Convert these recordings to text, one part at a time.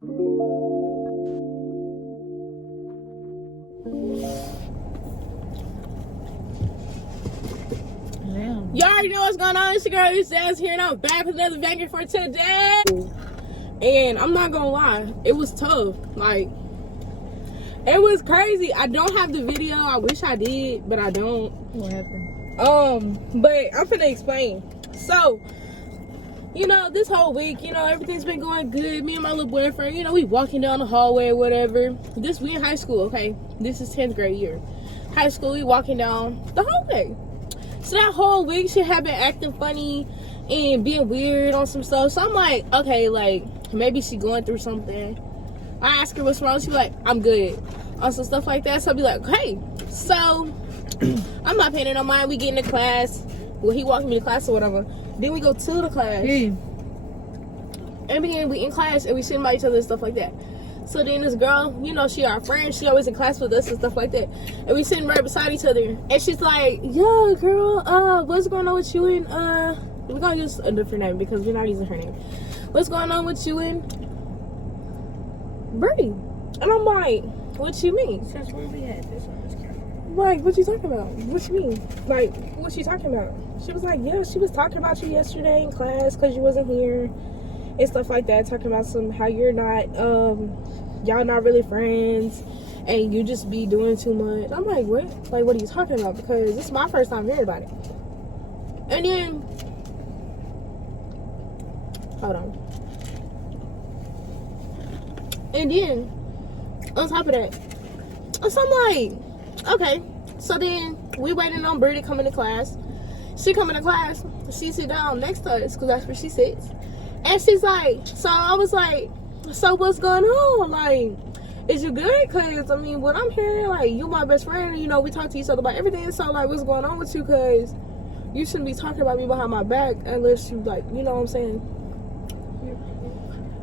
Damn. Y'all already know what's going on. It's your girl, it's Jazz here, and I'm back with another banger for today. And I'm not gonna lie, it was tough. Like, it was crazy. I don't have the video. I wish I did, but I don't. What happened? But I'm finna explain. So, this whole week, everything's been going good. Me and my little boyfriend, we walking down the hallway or whatever. We in high school, okay? This is 10th grade year. High school, we walking down the hallway. So that whole week, she had been acting funny and being weird on some stuff. So I'm like, okay, like, maybe she going through something. I ask her what's wrong. She be like, I'm good. On some stuff like that. So I'll be like, okay. So I'm not paying no mind. We get into class. Well, he walking me to class or whatever. Then we go to the class. And then we in class and we sitting by each other and stuff like that. So then this girl, she our friend. She always in class with us and stuff like that. And we sitting right beside each other. And she's like, yo, girl, what's going on with you and, we're going to use a different name because we're not using her name. What's going on with you and Bree? And I'm like, what you mean? Since where we at this on this camera? Like, what you talking about? What you mean? Like, what she talking about? She was like, yeah, she was talking about you yesterday in class because you wasn't here and stuff like that. Talking about how you're not, y'all not really friends and you just be doing too much. I'm like, what? Like, what are you talking about? Because this is my first time hearing about it. And then, hold on. And then, on top of that, so I'm like, okay. So then, we waiting on Bree to come into class. She come into class. She sit down next to us, because that's where she sits. And she's like, so I was like, so what's going on? Like, is you good? Because, I mean, what I'm hearing, like, you my best friend. We talk to each other about everything. So, like, what's going on with you? Because you shouldn't be talking about me behind my back unless you, like, you know what I'm saying?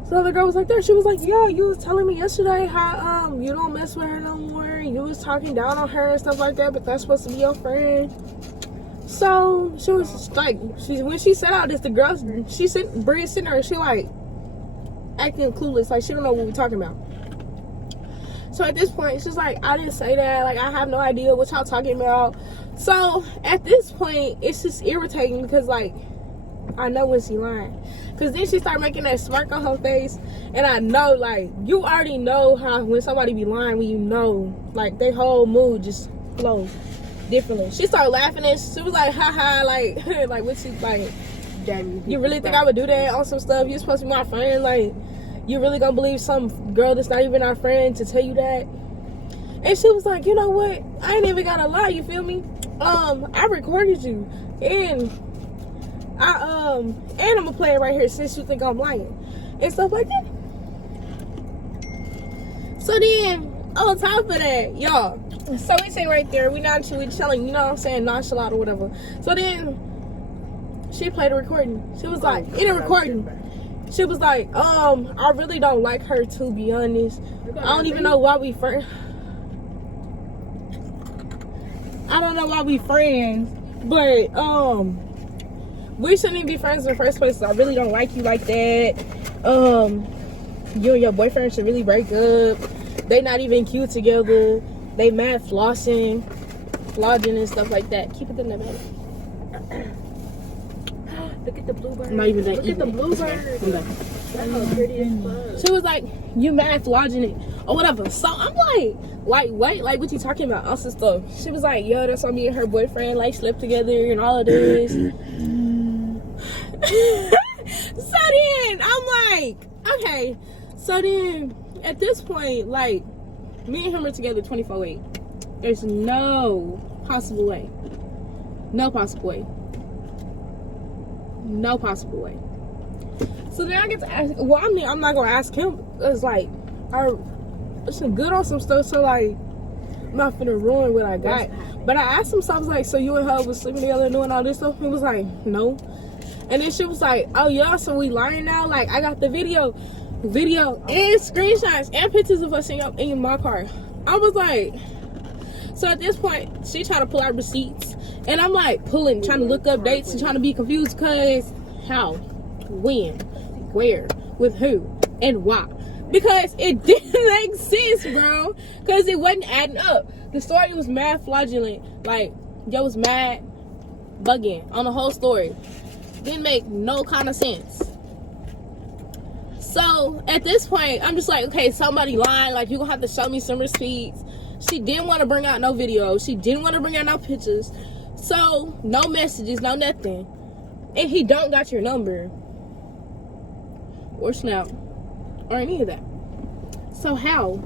So the girl was like there. She was like, yeah, you was telling me yesterday how you don't mess with her no more. You was talking down on her and stuff like that, but that's supposed to be your friend. So she was like, when she said all this, the girl, Bree sitting there, and she like acting clueless, like she don't know what we're talking about. So at this point, she's like, I didn't say that. Like, I have no idea what y'all talking about. So at this point, it's just irritating because, like, I know when she lying. Because then she started making that smirk on her face. And I know, like, you already know how when somebody be lying, when like, their whole mood just flows differently. She started laughing and she was like, haha, like, like, what she, like, you really think I would do that on some stuff? You're supposed to be my friend? Like, you really gonna believe some girl that's not even our friend to tell you that? And she was like, you know what? I ain't even gotta lie, you feel me? I recorded you. And I'm gonna play it right here since you think I'm lying and stuff like that. So then, on top of that, y'all, so we say right there, we chilling, you know what I'm saying, nonchalant or whatever. So then, she played a recording. She was like, in a recording, she was like, I really don't like her, to be honest. I don't even know why we friends. I don't know why we friends, but, we shouldn't even be friends in the first place. So I really don't like you like that. You and your boyfriend should really break up. They not even cute together. They mad flogging and stuff like that. Keep it in the bed. Look at the bluebird. Not even that. Look at the bluebird. That's how pretty as fuck. She was like, you mad flogging it or whatever. So I'm like, wait, like what you talking about? On some stuff. She was like, yo, that's why me and her boyfriend like slept together and all of this. So then I'm like, okay. So then at this point, like, me and him are together 24/8. There's no possible way. No possible way. No possible way. So then I get to ask, well, I mean, I'm not gonna ask him. It's like, it's good on some stuff, so like, I'm not finna ruin what I got. But I asked him stuff, I was like, so you and her was sleeping together and doing all this stuff? He was like, no. And then she was like, oh yeah, so we lying now? Like, I got the video and screenshots and pictures of us in my car. I was like, so at this point, she tried to pull out receipts. And I'm like trying to look up dates and trying to be confused because how, when, where, with who, and why. because it didn't make sense, bro. Because it wasn't adding up. The story was mad fraudulent. Like, yo was mad bugging on the whole story. Didn't make no kind of sense. So at this point, I'm just like, okay, somebody lying. Like, you gonna have to show me some receipts. She didn't want to bring out no videos. She didn't want to bring out no pictures. So no messages, no nothing. And he don't got your number or Snap or any of that. So how?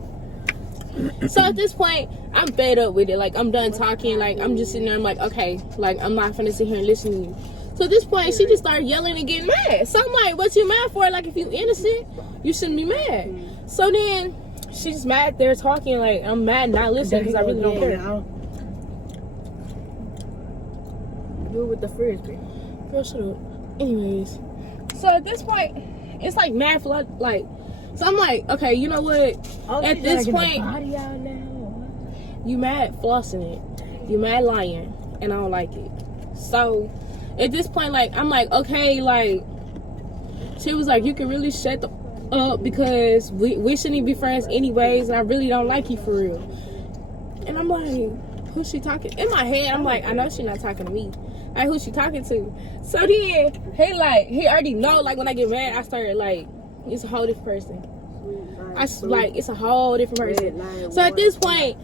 So at this point, I'm fed up with it. Like, I'm done talking. Like, I'm just sitting there. I'm like, okay, like, I'm not finna sit here and listen to you. So at this point, she just started yelling and getting mad. So I'm like, what you mad for? Like, if you innocent, you shouldn't be mad. So then she's mad there talking. Like, I'm mad not listening because I really don't care. Do it with the frisbee. Girl, shut up. Anyways, so at this point, it's like mad flood. Like, so I'm like, okay, you know what? At this point, you mad flossing it. You mad lying, and I don't like it. So at this point, like, I'm like, okay, like, she was like, you can really shut the up because we shouldn't be friends anyways, and I really don't like you for real. And I'm like, who's she talking? In my head, I'm like, I know she's not talking to me. Like, who's she talking to? So then he already know. Like, when I get mad, I start like, it's a whole different person. It's a whole different person. So at this point,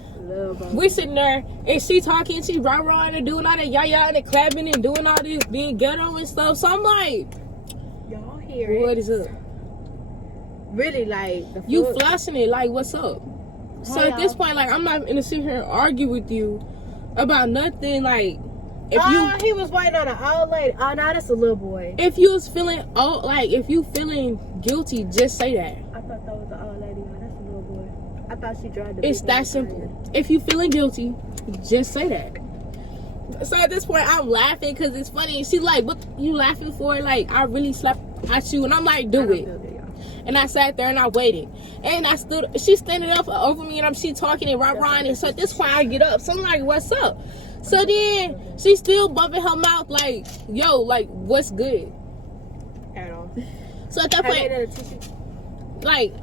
we sitting there and she talking, she rah-rah and doing all that yah-yah and clapping and doing all this being ghetto and stuff. So I'm like, y'all hear it? What is up? Really, like, you flashing it, like, what's up? So at this point, like, I'm not gonna sit here and argue with you about nothing. Like, if he was waiting on an old lady. Oh, no, that's a little boy. If you was feeling if you feeling guilty, just say that. I thought that was an old lady. No, that's a little boy. I thought she tried to. It's that simple. If you feeling guilty, just say that. So at this point, I'm laughing because it's funny. She's like, "What you laughing for?" Like, I really slapped at you, and I'm like, "Do it." And I sat there and I waited, and I stood. She's standing up over me, and she talking and rah-rah. And so at this point, I get up. So I'm like, "What's up?" So then she's still bumping her mouth like, "Yo, like, what's good?" At all. So at that point, like,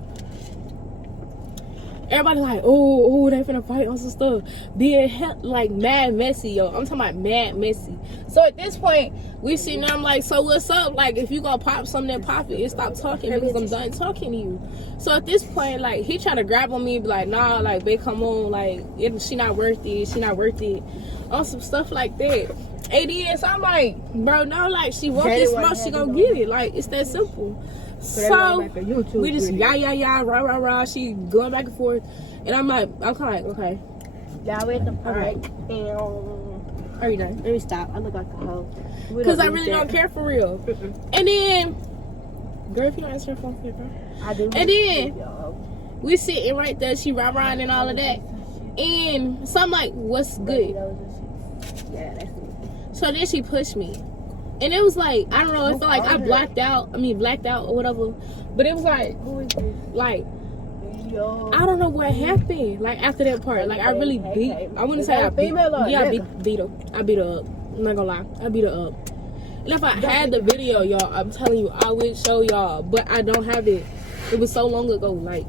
everybody like, oh, they finna fight on some stuff. Being like mad messy, yo. I'm talking about mad messy. So at this point, we sitting there, I'm like, so what's up? Like, if you gonna pop something, then pop it and stop talking because I'm done talking to you. So at this point, like, he trying to grab on me, be like, nah, like, babe, come on, like, she not worth it, she not worth it. On some stuff like that. And then, so I'm like, bro, no, like, she want this smoke, she gonna get it. Like, it's that simple. So we just yah, rah, rah. She going back and forth. And I'm kind of like, okay. Y'all at the park. Are you done? Let me stop. I look like a hoe. Because I really don't care for real. And then, girl, if you don't answer your phone, bro. I do. And then, we sitting right there. She rah and all of that. And so I'm like, what's good? Yeah, that's it. So then she pushed me. And it was like, I don't know, it felt like I blacked out or whatever. But it was like, I don't know what happened. Like, after that part, like, I really beat, I wouldn't say I beat her. Yeah, I beat her. I beat her up. I'm not gonna lie. I beat her up. And if I had the video, y'all, I'm telling you, I would show y'all. But I don't have it. It was so long ago, like.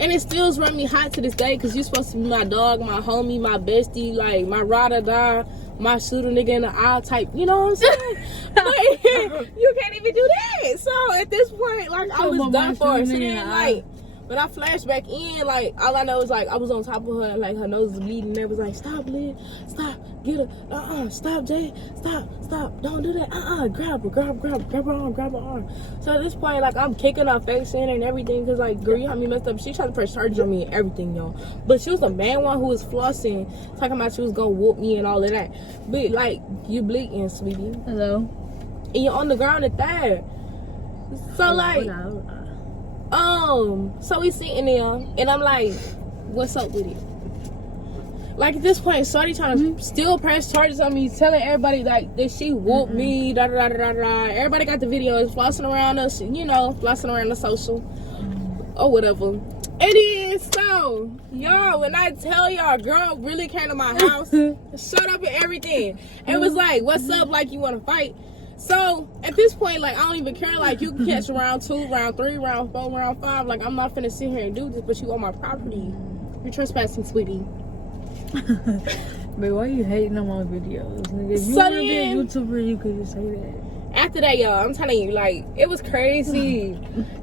And it still run me hot to this day because you're supposed to be my dog, my homie, my bestie, like my ride or die, my shooter nigga in the eye type. You know what I'm saying? Like, you can't even do that. So at this point, like, I was done for. So then, like, when I flashed back in, like, all I know is, like, I was on top of her, like, her nose was bleeding. And they was like, stop, Lynn, stop, get her, stop, Jay, stop, don't do that, grab her arm. So at this point, like, I'm kicking her face in and everything, because, like, girl, you had me messed up. She tried to press charges on me and everything, y'all. But she was the main one who was flossing, talking about she was gonna whoop me and all of that. But, like, you bleeding, sweetie. Hello. And you're on the ground at that. So, like, so we sitting there, and I'm like, what's up with it? Like, at this point, Shorty trying to still press charges on me, telling everybody, like, that she whooped me, da-da-da-da-da-da. Everybody got the videos, flossing around us, you know, flossing around the social, or whatever. It is so, y'all, when I tell y'all, girl really came to my house, shut up and everything. It was like, what's up, like, you want to fight? So at this point, like I don't even care. Like you can catch round 2, round 3, round 4, round 5. Like I'm not finna sit here and do this, but you on my property. You're trespassing, sweetie. But why you hating on my videos? Nigga, if you So want to be a then- YouTuber, you could just say that. After that, y'all, I'm telling you, like, it was crazy.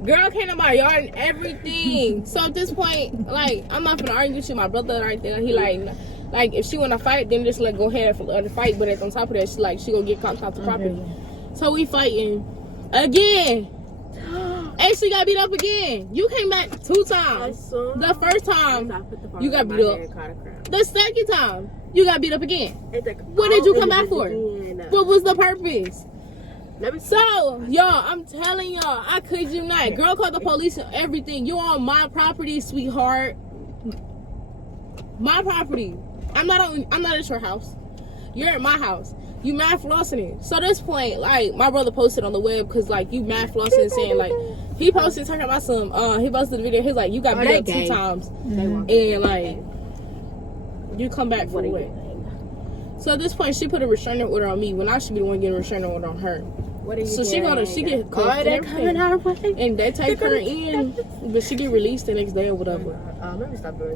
Girl came to my yard and everything. So at this point, like, I'm not gonna argue with you. My brother right there, he like if she wanna fight, then just like go ahead for the fight. But on top of that, she gonna get caught off the property. So we fighting again. And she got beat up again. You came back 2 times. The first time you got beat up. The second time you got beat up again. What did you come back for? What was the purpose? So, y'all, I'm telling y'all, I kid you not. Girl called the police and everything. You on my property, sweetheart. My property. I'm not at your house. You're at my house. You mad flossing it. So at this point, like, my brother posted on the web because, like, you mad flossing saying, like, he posted talking about some, he posted the video. He's like, you got beat up 2 times. And, like, you come back for what? So at this point, she put a restraining order on me when I should be the one getting a restraining order on her. So she get caught and they take her in, but she get released the next day or whatever.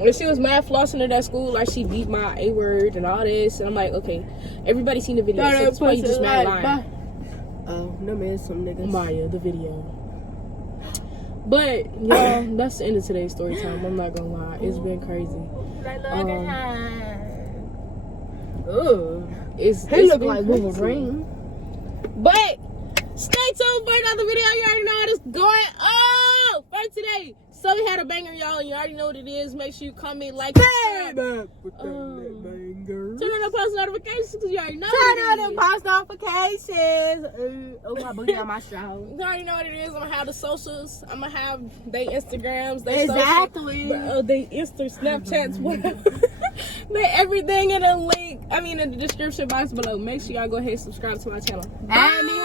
And she was mad flossing at that school, like she beat my A word and all this. And I'm like, okay, everybody seen the video. So at this point, you just mad lying. Oh, no man, some niggas. Maya, the video. But y'all, that's the end of today's story time. I'm not gonna lie, it's been crazy. It's look been like crazy. Wolverine. But stay tuned for another video. You already know what is going on for today. So we had a banger, y'all, and you already know what it is. Make sure you comment, like, subscribe. Turn on the post notifications because you already know what it is. Post notifications. Oh, my booty on my show. You already know what it is. I'm gonna have the socials. I'm gonna have they Instagrams. They Exactly. They Snapchats, whatever. They everything in the link. In the description box below. Make sure y'all go ahead and subscribe to my channel. Add me,